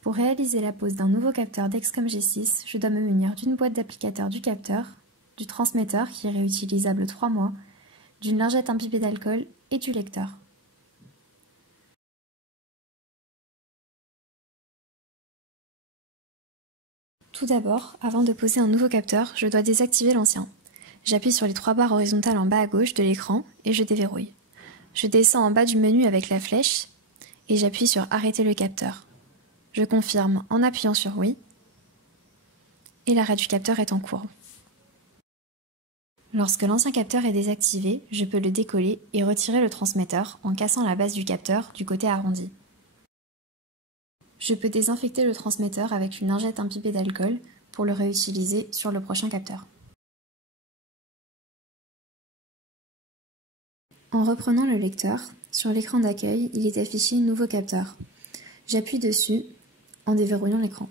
Pour réaliser la pose d'un nouveau capteur Dexcom G6, je dois me munir d'une boîte d'applicateur du capteur, du transmetteur qui est réutilisable 3 mois, d'une lingette imbibée d'alcool et du lecteur. Tout d'abord, avant de poser un nouveau capteur, je dois désactiver l'ancien. J'appuie sur les 3 barres horizontales en bas à gauche de l'écran et je déverrouille. Je descends en bas du menu avec la flèche et j'appuie sur Arrêter le capteur. Je confirme en appuyant sur Oui et l'arrêt du capteur est en cours. Lorsque l'ancien capteur est désactivé, je peux le décoller et retirer le transmetteur en cassant la base du capteur du côté arrondi. Je peux désinfecter le transmetteur avec une lingette imbibée d'alcool pour le réutiliser sur le prochain capteur. En reprenant le lecteur, sur l'écran d'accueil, il est affiché Nouveau capteur. J'appuie dessus en déverrouillant l'écran.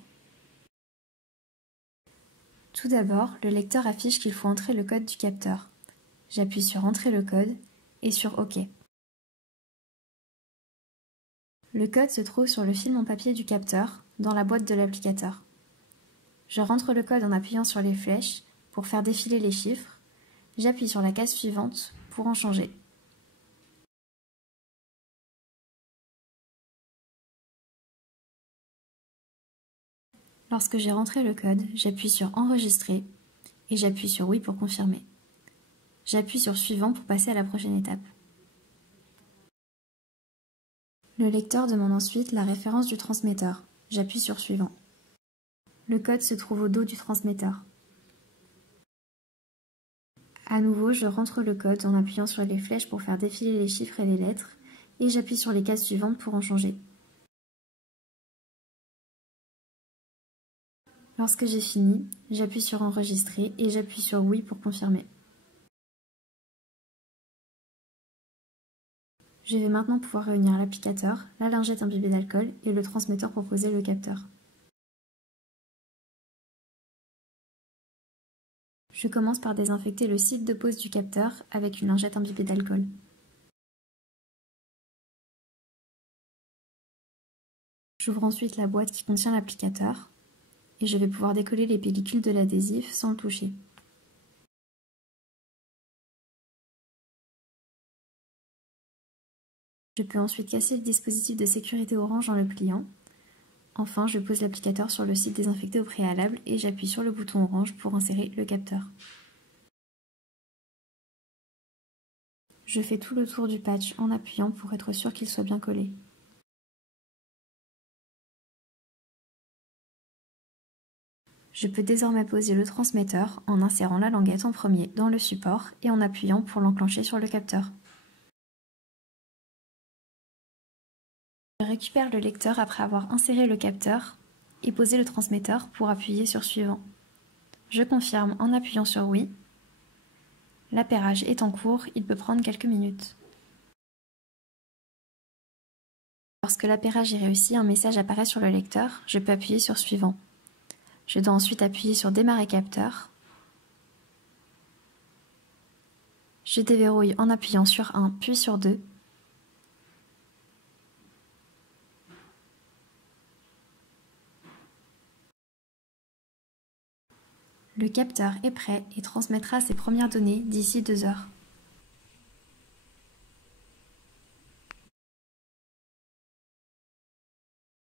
Tout d'abord, le lecteur affiche qu'il faut entrer le code du capteur. J'appuie sur Entrer le code et sur OK. Le code se trouve sur le film en papier du capteur, dans la boîte de l'applicateur. Je rentre le code en appuyant sur les flèches pour faire défiler les chiffres. J'appuie sur la case suivante pour en changer. Lorsque j'ai rentré le code, j'appuie sur Enregistrer et j'appuie sur Oui pour confirmer. J'appuie sur Suivant pour passer à la prochaine étape. Le lecteur demande ensuite la référence du transmetteur. J'appuie sur Suivant. Le code se trouve au dos du transmetteur. À nouveau, je rentre le code en appuyant sur les flèches pour faire défiler les chiffres et les lettres et j'appuie sur les cases suivantes pour en changer. Lorsque j'ai fini, j'appuie sur Enregistrer et j'appuie sur Oui pour confirmer. Je vais maintenant pouvoir réunir l'applicateur, la lingette imbibée d'alcool et le transmetteur pour poser le capteur. Je commence par désinfecter le site de pose du capteur avec une lingette imbibée d'alcool. J'ouvre ensuite la boîte qui contient l'applicateur et je vais pouvoir décoller les pellicules de l'adhésif sans le toucher. Je peux ensuite casser le dispositif de sécurité orange en le pliant. Enfin, je pose l'applicateur sur le site désinfecté au préalable et j'appuie sur le bouton orange pour insérer le capteur. Je fais tout le tour du patch en appuyant pour être sûr qu'il soit bien collé. Je peux désormais poser le transmetteur en insérant la languette en premier dans le support et en appuyant pour l'enclencher sur le capteur. Je récupère le lecteur après avoir inséré le capteur et posé le transmetteur pour appuyer sur Suivant. Je confirme en appuyant sur Oui. L'appairage est en cours, il peut prendre quelques minutes. Lorsque l'appairage est réussi, un message apparaît sur le lecteur, je peux appuyer sur Suivant. Je dois ensuite appuyer sur Démarrer capteur. Je déverrouille en appuyant sur 1 puis sur 2. Le capteur est prêt et transmettra ses premières données d'ici 2 heures.